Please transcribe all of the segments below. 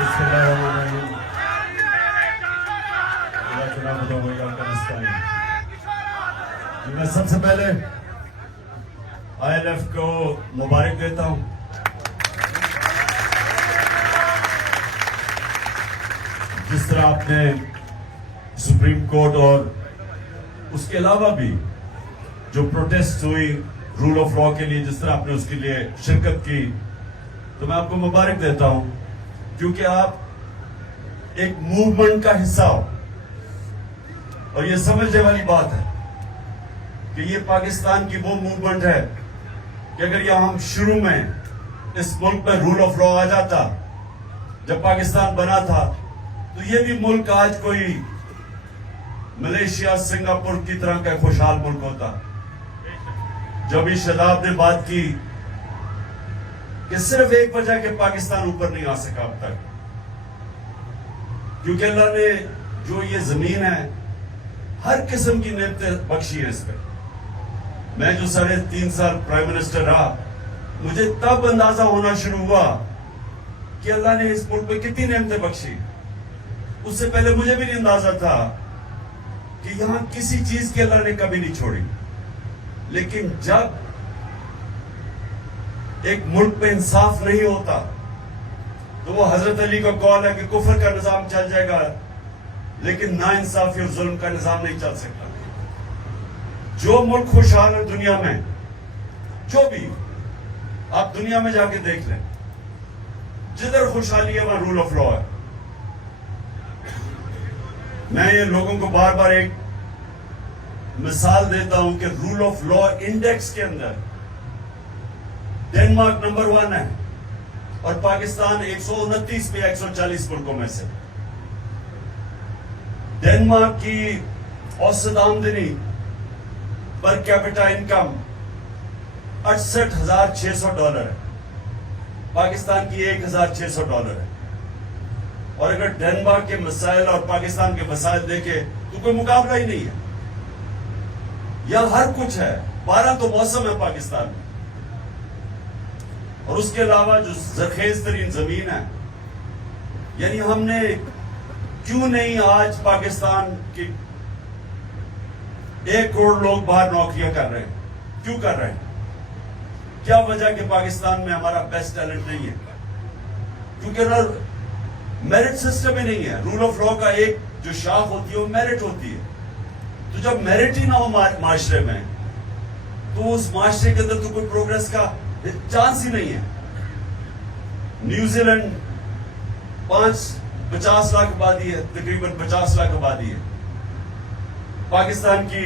Bismillahirrahmanirrahim. میں سب سے پہلے ILF کو مبارک دیتا ہوں. جس طرح آپ نے سپریم کورٹ اور اس کے علاوہ بھی جو پروٹیسٹ ہوئی رول آف لا کے لیے، جس طرح آپ نے اس کے لیے شرکت کی، تو میں آپ کو مبارک دیتا ہوں، کیونکہ آپ ایک موومنٹ کا حصہ ہو. اور یہ سمجھنے والی بات ہے کہ یہ پاکستان کی وہ موومنٹ ہے کہ اگر یہ ہم شروع میں اس ملک میں رول آف لا آ جاتا جب پاکستان بنا تھا، تو یہ بھی ملک آج کوئی ملیشیا سنگاپور کی طرح کا خوشحال ملک ہوتا. جب بھی شاداب نے بات کی کہ صرف ایک وجہ کہ پاکستان اوپر نہیں آ سکا اب تک، کیونکہ اللہ نے جو یہ زمین ہے ہر قسم کی نعمتیں بخشی ہے اس پہ. میں جو 3.5 سال پرائم منسٹر رہا، مجھے تب اندازہ ہونا شروع ہوا کہ اللہ نے اس ملک پہ کتنی نعمتیں بخشی. اس سے پہلے مجھے بھی نہیں اندازہ تھا کہ یہاں کسی چیز کی اللہ نے کبھی نہیں چھوڑی. لیکن جب ایک ملک پہ انصاف نہیں ہوتا تو وہ حضرت علی کا قول ہے کہ کفر کا نظام چل جائے گا لیکن نا انصافی اور ظلم کا نظام نہیں چل سکتا. جو ملک خوشحال ہے دنیا میں، جو بھی آپ دنیا میں جا کے دیکھ لیں، جدھر خوشحالی ہے وہاں رول آف لا ہے. میں یہ لوگوں کو بار بار ایک مثال دیتا ہوں کہ رول آف لا انڈیکس کے اندر ڈنمارک نمبر 1 ہے اور پاکستان 129 پہ 140 ملکوں میں سے. ڈنمارک کی اوسط آمدنی پر کیپٹا انکم $68,600 ہے، پاکستان کی $1,600 ہے. اور اگر ڈنمارک کے مسائل اور پاکستان کے مسائل دیکھے تو کوئی مقابلہ ہی نہیں ہے. یہاں ہر کچھ ہے، 12 تو موسم ہے پاکستان میں، اور اس کے علاوہ جو زرخیز ترین زمین ہے. یعنی ہم نے کیوں نہیں آج پاکستان کی 1 کروڑ لوگ باہر نوکریاں کر رہے ہیں؟ کیوں کر رہے ہیں؟ کیا وجہ کہ پاکستان میں ہمارا بیسٹ ٹیلنٹ نہیں ہے؟ کیونکہ میرٹ سسٹم ہی نہیں ہے. رول آف لا کا ایک جو شاخ ہوتی ہے وہ میرٹ ہوتی ہے. تو جب میرٹ ہی نہ ہو معاشرے میں تو اس معاشرے کے اندر تو کوئی پروگریس کا چانس ہی نہیں ہے. نیوزی لینڈ 50 لاکھ آبادی ہے، تقریباً 50 لاکھ آبادی ہے. پاکستان کی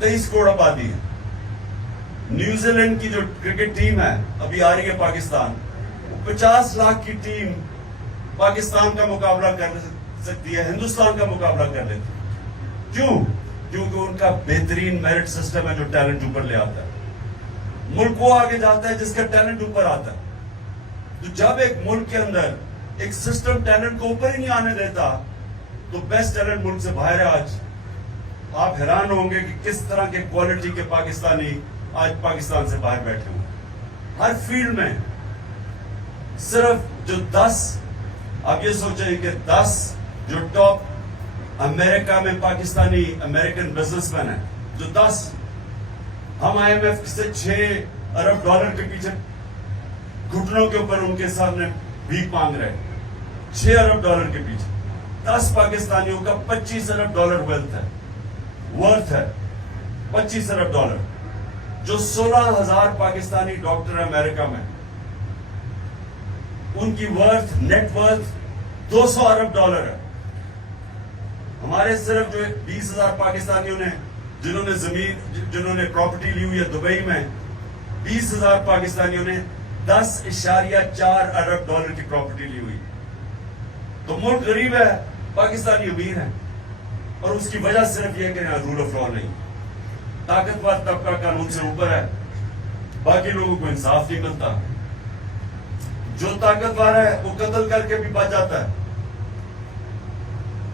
23 کروڑ آبادی ہے. نیوزی لینڈ کی جو کرکٹ ٹیم ہے ابھی آ رہی ہے پاکستان، 50 لاکھ کی ٹیم پاکستان کا مقابلہ کر سکتی ہے، ہندوستان کا مقابلہ کر لیتی. کیوں؟ کیونکہ ان کا بہترین میرٹ سسٹم ہے جو ٹیلنٹ اوپر لے آتا ہے. ملک وہ آگے جاتا ہے جس کا ٹیلنٹ اوپر آتا ہے. تو جب ایک ملک کے اندر ایک سسٹم ٹیلنٹ کو اوپر ہی نہیں آنے دیتا تو بیسٹ ٹیلنٹ ملک سے باہر ہے. آج آپ حیران ہوں گے کہ کس طرح کے کوالٹی کے پاکستانی آج پاکستان سے باہر بیٹھے ہوئے. ہر فیلڈ میں صرف جو 10، آپ یہ سوچیں کہ 10 جو ٹاپ امریکہ میں پاکستانی امریکن بزنس مین ہیں، جو 10، ہم IMF سے $6 ارب کے پیچھے گھٹنوں کے اوپر ان کے سامنے بھیک مانگ رہے ہیں. $6 ارب کے پیچھے 10 پاکستانیوں کا $25 ارب ورتھ ہے. $25 ارب، جو 16,000 پاکستانی ڈاکٹر امریکہ میں، ان کی نیٹ ورتھ $200 ارب ہے. ہمارے صرف جو 20,000 پاکستانیوں نے جنہوں نے پراپرٹی لی ہوئی ہے دبئی میں، 20,000 پاکستانیوں نے $10.4 ارب کی پراپرٹی لی ہوئی. تو ملک غریب ہے، پاکستانی امیر ہے، اور اس کی وجہ صرف یہ کہ یہاں رول آف لا نہیں. طاقتور طبقہ قانون سے اوپر ہے، باقی لوگوں کو انصاف نہیں ملتا. جو طاقتور ہے وہ قتل کر کے بھی بچ جاتا ہے.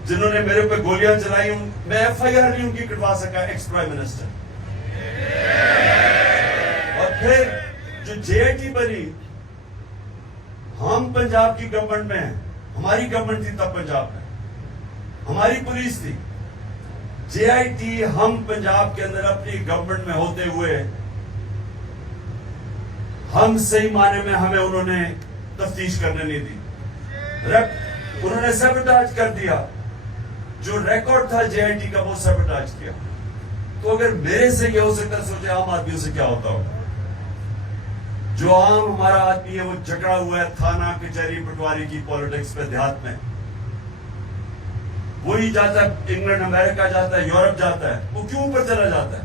جنہوں نے میرے پہ گولیاں چلائی، میں FIR نہیں ان کی کٹوا سکا ایکس پرائم منسٹر. اور پھر جو JIT بنی، ہم پنجاب کی گورنمنٹ میں ہیں، ہماری گورنمنٹ تھی تب پنجاب میں, ہماری پولیس تھی. جے آئی ٹی ہم پنجاب کے اندر اپنی گورنمنٹ میں ہوتے ہوئے ہم صحیح معنی میں ہمیں انہوں نے تفتیش کرنے نہیں دی. انہوں نے سیبوٹاج کر دیا. جو ریکارڈ تھا جے آئی ٹی کا وہ سیبوٹاج کیا. تو اگر میرے سے یہ ہو سکتا, سوچے عام آدمیوں سے کیا ہوتا ہوگا. جو عام ہمارا آدمی ہے وہ جکڑا ہوا ہے تھانہ کچہری پٹواری کی پالیٹکس پہ دیہات میں. وہی جاتا ہے انگلینڈ امریکہ جاتا ہے یورپ جاتا ہے. وہ کیوں اوپر چلا جاتا ہے؟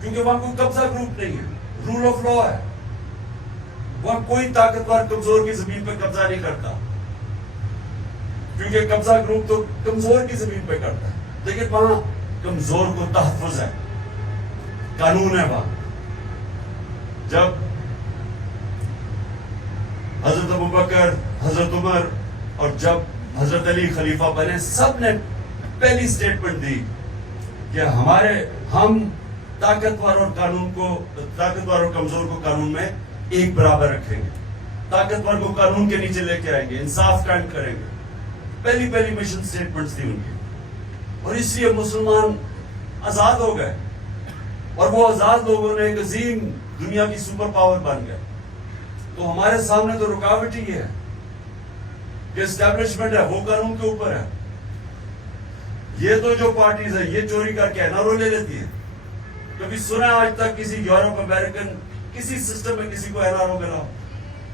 کیونکہ وہاں کوئی قبضہ گروپ نہیں ہے, رول آف لا ہے. وہاں کوئی طاقتور کمزور کی زمین پہ قبضہ نہیں کرتا, کیونکہ قبضہ گروپ تو کمزور کی زمین پہ کرتا ہے. لیکن وہاں کمزور کو تحفظ ہے, قانون ہے وہاں. جب حضرت ابوبکر, حضرت عمر اور جب حضرت علی خلیفہ بنے, سب نے پہلی سٹیٹمنٹ دی کہ ہم طاقتور اور کمزور کو قانون میں ایک برابر رکھیں گے, طاقتور کو قانون کے نیچے لے کے آئیں گے, انصاف قائم کریں گے. پہلی مشن سٹیٹمنٹس تھی ان کی. اور اس لیے مسلمان آزاد ہو گئے, اور وہ آزاد لوگوں نے ایک عظیم دنیا کی سپر پاور بن گئے. تو ہمارے سامنے تو رکاوٹ ہی ہے کہ اسٹیبلشمنٹ ہے وہ قانون کے اوپر ہے. یہ تو جو پارٹیز ہیں یہ چوری کر کے NRO لے لیتی ہیں. کبھی سنا آج تک کسی یورپ امریکن کسی سسٹم میں کسی کو NRO ملا؟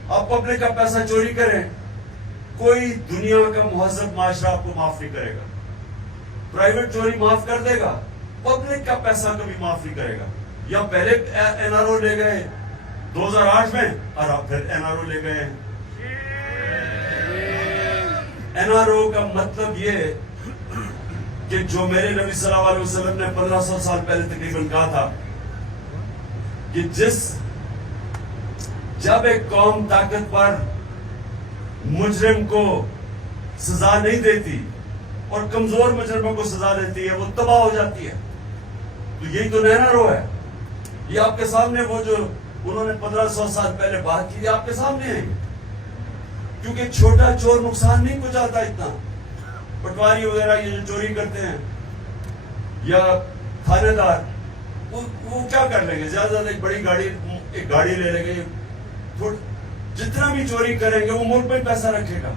آپ پبلک کا پیسہ چوری کریں, کوئی دنیا کا مہذب معاشرہ آپ کو معاف نہیں کرے گا. پرائیویٹ چوری معاف کر دے گا, پبلک کا پیسہ کبھی معاف نہیں کرے گا. یا پہلے NRO لے گئے 2008 میں, اور آپ پھر NRO لے گئے. NRO کا مطلب یہ کہ جو میرے نبی صلی اللہ علیہ وسلم نے 1500 سال پہلے تقریباً کہا تھا کہ جب ایک قوم طاقتور مجرم کو سزا نہیں دیتی اور کمزور مجرموں کو سزا دیتی ہے وہ تباہ ہو جاتی ہے. تو یہی تو NRO ہے. یہ آپ کے سامنے وہ جو انہوں نے 1500 سال پہلے بات کی آپ کے سامنے ہے. کیونکہ چھوٹا چور نقصان نہیں پہنچاتا اتنا. پٹواری وغیرہ یہ جو چوری کرتے ہیں یا تھانے دار وہ کیا کر لیں گے؟ زیادہ زیادہ ایک گاڑی لے لیں گے. جتنا بھی چوری کریں گے وہ ملک میں پیسہ رکھے گا.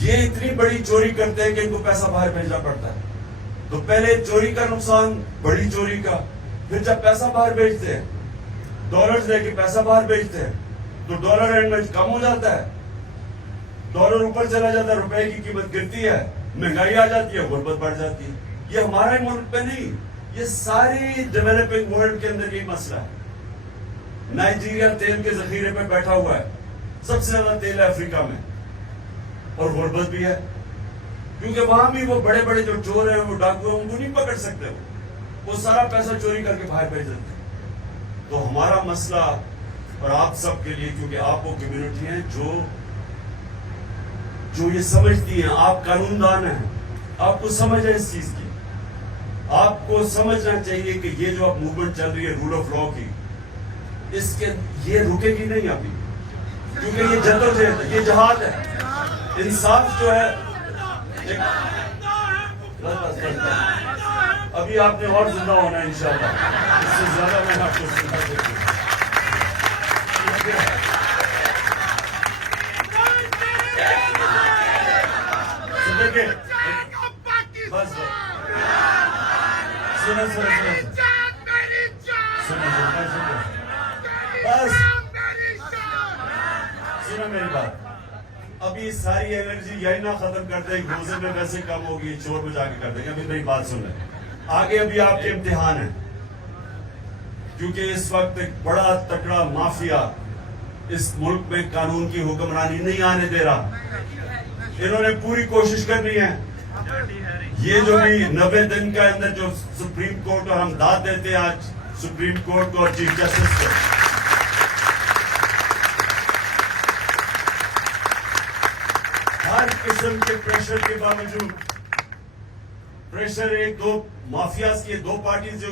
یہ اتنی بڑی چوری کرتے ہیں کہ ان کو پیسہ باہر بھیجنا پڑتا ہے. تو پہلے چوری کا نقصان, بڑی چوری کا. پھر جب پیسہ باہر بھیجتے ہیں, ڈالرز لے کے پیسہ باہر بھیجتے ہیں, تو ڈالر اینڈ میں کم ہو جاتا ہے, ڈالر اوپر چلا جاتا ہے, روپے کی قیمت گرتی ہے, مہنگائی آ جاتی ہے, غربت بڑھ جاتی ہے. یہ ہمارے ملک پہ نہیں, یہ ساری ڈیولپنگ ورلڈ کے اندر یہ مسئلہ ہے. نائجیریا تیل کے ذخیرے پہ بیٹھا ہوا ہے, سب سے زیادہ تیل ہے افریقہ میں, اور غربت بھی ہے. کیونکہ وہاں بھی وہ بڑے بڑے جو چور ہیں, وہ ڈاکو ہیں, ان کو نہیں پکڑ سکتے. وہ سارا پیسہ چوری کر کے باہر بھیج دیتے ہیں. تو ہمارا مسئلہ اور آپ سب کے لیے, کیونکہ آپ وہ کمیونٹی ہیں جو یہ سمجھتی ہیں, آپ قانون دان ہیں, آپ کو سمجھ ہے اس چیز کی. آپ کو سمجھنا چاہیے کہ یہ جو اب موومنٹ چل رہی ہے رول آف لا کی, اس کے یہ رکے گی نہیں ابھی, کیونکہ یہ جدوجہد ہے, یہ جہاد ہے. انصاف جو ہے ابھی آپ نے اور زندہ ہونا ہے انشاءاللہ. اس سے زیادہ میں آپ کو سنا سکتا ہوں. بس سنو میری بات. ابھی ساری انرجی یہی نہ ختم کر دیں, روزے میں ویسے کم ہوگی, چور بجا کے کر دیں گے. ابھی میری بات سن لیں, آگے ابھی آپ کے امتحان ہیں. کیونکہ اس وقت ایک بڑا تکڑا مافیا اس ملک میں قانون کی حکمرانی نہیں آنے دے رہا. انہوں نے پوری کوشش کرنی ہے. یہ جو بھی 90 دن کے اندر جو سپریم کورٹ, اور ہم داد دیتے ہیں آج سپریم کورٹ کو اور چیف جسٹس کو, ہر قسم کے پریشر کے باوجود, پریشر ایک دو مافیاز کی, دو پارٹیز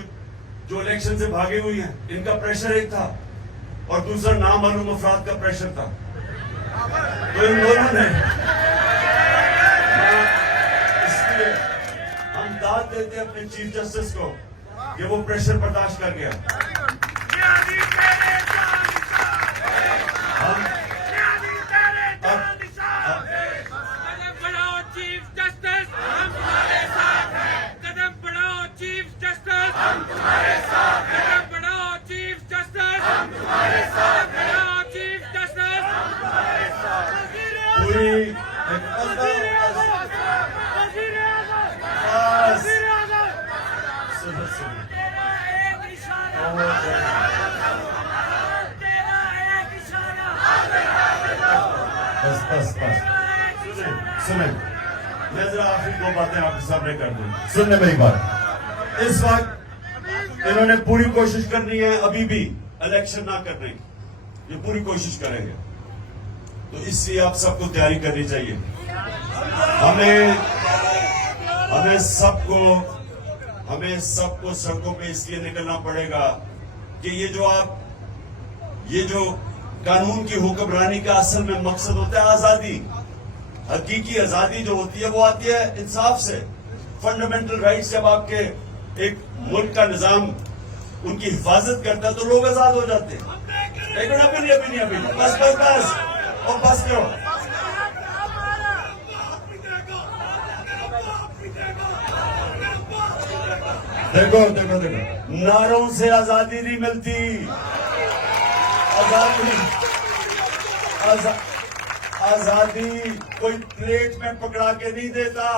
جو الیکشن سے بھاگی ہوئی ہیں, ان کا پریشر ایک تھا, اور دوسرا نامعلوم افراد کا پریشر تھا. تو ان دونوں نے ہیں اپنے چیف جسٹس کو کہ وہ پریشر برداشت کر گیا. پوری بس سنیں, میں ذرا آخری 2 باتیں آپ کے سامنے کر دوں. سننے میری بات. اس وقت انہوں نے پوری کوشش کرنی ہے ابھی بھی الیکشن نہ کرنے کی, یہ پوری کوشش کریں گے. تو اس لیے آپ سب کو تیاری کرنی چاہیے. ہمیں سب کو سڑکوں پہ اس لیے نکلنا پڑے گا کہ یہ جو قانون کی حکمرانی کا اصل میں مقصد ہوتا ہے آزادی. حقیقی آزادی جو ہوتی ہے وہ آتی ہے انصاف سے. فنڈامنٹل رائٹس جب آپ کے ایک ملک کا نظام ان کی حفاظت کرتا ہے تو لوگ آزاد ہو جاتے ہیں. لیکن ابھی نہیں بس کرو. دیکھو نعروں سے آزادی نہیں ملتی. آزادی کوئی پلیٹ میں پکڑا کے نہیں دیتا,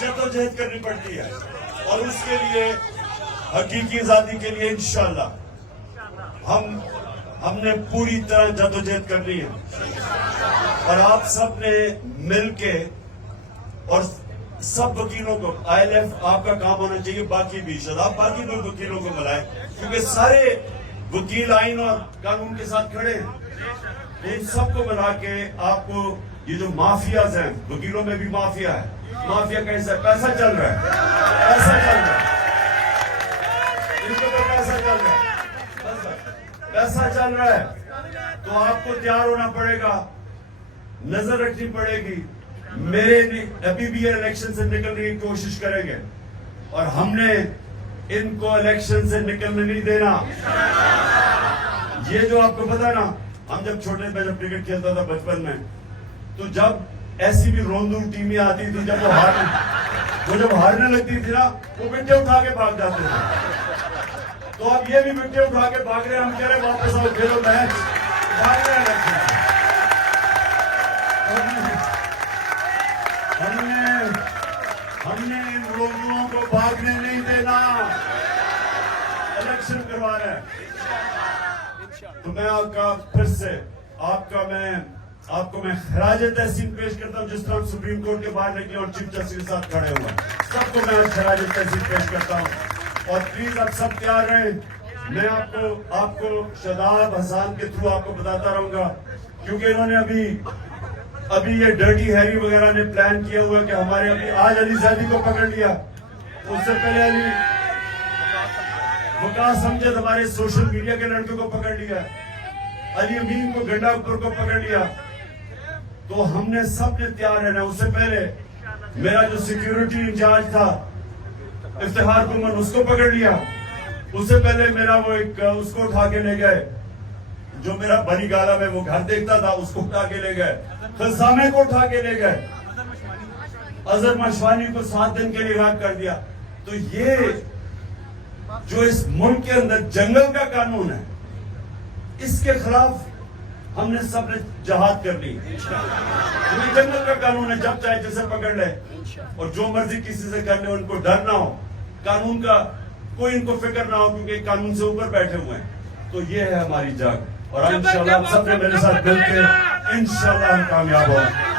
جدوجہد کرنی پڑتی ہے. اور اس کے لیے حقیقی آزادی کے لیے انشاءاللہ ہم نے پوری طرح جدوجہد کرنی ہے. اور آپ سب نے مل کے اور سب وکیلوں کو ILF آپ کا کام ہونا چاہیے, باقی بھی شداب باقی بھی وکیلوں کو ملائے کیونکہ سارے وکیل آئین اور قانون کے ساتھ کھڑے ہیں. ان سب کو ملا کے آپ کو یہ جو مافیاز ہیں, وکیلوں میں بھی مافیا ہے. مافیا کیسا پیسہ چل رہا ہے, ان کو تو پیسہ چل رہا ہے. تو آپ کو تیار ہونا پڑے گا, نظر رکھنی پڑے گی. ابھی بھی یہ الیکشن سے نکلنے کی کوشش کریں گے اور ہم نے ان کو الیکشن سے نکلنے نہیں دینا. یہ جو آپ کو پتا نا, ہم جب چھوٹے میں جب کرکٹ کھیلتا تھا بچپن میں, تو جب ایسی بھی روندوں ٹیمیں آتی تھی جب وہ جب ہارنے لگتی تھی نا, وہ بٹے اٹھا کے بھاگ جاتے تھے. تو اب یہ بھی بٹے اٹھا کے بھاگ رہے ہیں. ہم کہہ رہے واپس آؤ, کھیلو میچ, بھاگ رہے ہیں. ہم نے ان روندوں کو بھاگنے نہیں دینا, الیکشن کروا رہے ہیں. تو میں آپ کا پھر سے آپ کو میں خراج تحسین پیش کرتا ہوں, جس طرح سپریم کورٹ کے باہر نکلے اور چیف جسٹس کے ساتھ کھڑے ہوئے. سب کو میں خراج تحسین پیش کرتا ہوں. اور پلیز آپ سب تیار رہیں. میں آپ کو شاداب حسان کے تھرو آپ کو بتاتا رہوں گا, کیونکہ انہوں نے ابھی یہ ڈرٹی ہیری وغیرہ نے پلان کیا ہوا کہ ہمارے ابھی آج علی زیدی کو پکڑ لیا, اس سے پہلے وقاص امجد ہمارے سوشل میڈیا کے لڑکوں کو پکڑ لیا, علی امین کو گنڈا پور کو پکڑ لیا. تو ہم نے سب نے تیار رہنا. اس سے پہلے میرا جو سیکیورٹی انچارج تھا افتخار گمن, اس کو پکڑ لیا. اس سے پہلے میرا وہ اس کو اٹھا کے لے گئے, جو میرا بنی گالا میں وہ گھر دیکھتا تھا, اس کو اٹھا کے لے گئے. خلسامے کو اٹھا کے لے گئے. اظہر مشوانی کو 7 دن کے لیے غائب کر دیا. تو یہ جو اس ملک کے اندر جنگل کا قانون ہے, اس کے خلاف ہم نے سب نے جہاد کر لی. جنگل کا قانون ہے, جب چاہے جسے پکڑ لے اور جو مرضی کسی سے کر لے, ان کو ڈر نہ ہو, قانون کا کوئی ان کو فکر نہ ہو, کیونکہ قانون سے اوپر بیٹھے ہوئے ہیں. تو یہ ہے ہماری جنگ, اور انشاءاللہ آپ سب نے میرے ساتھ مل کے انشاءاللہ ہم کامیاب ہوں.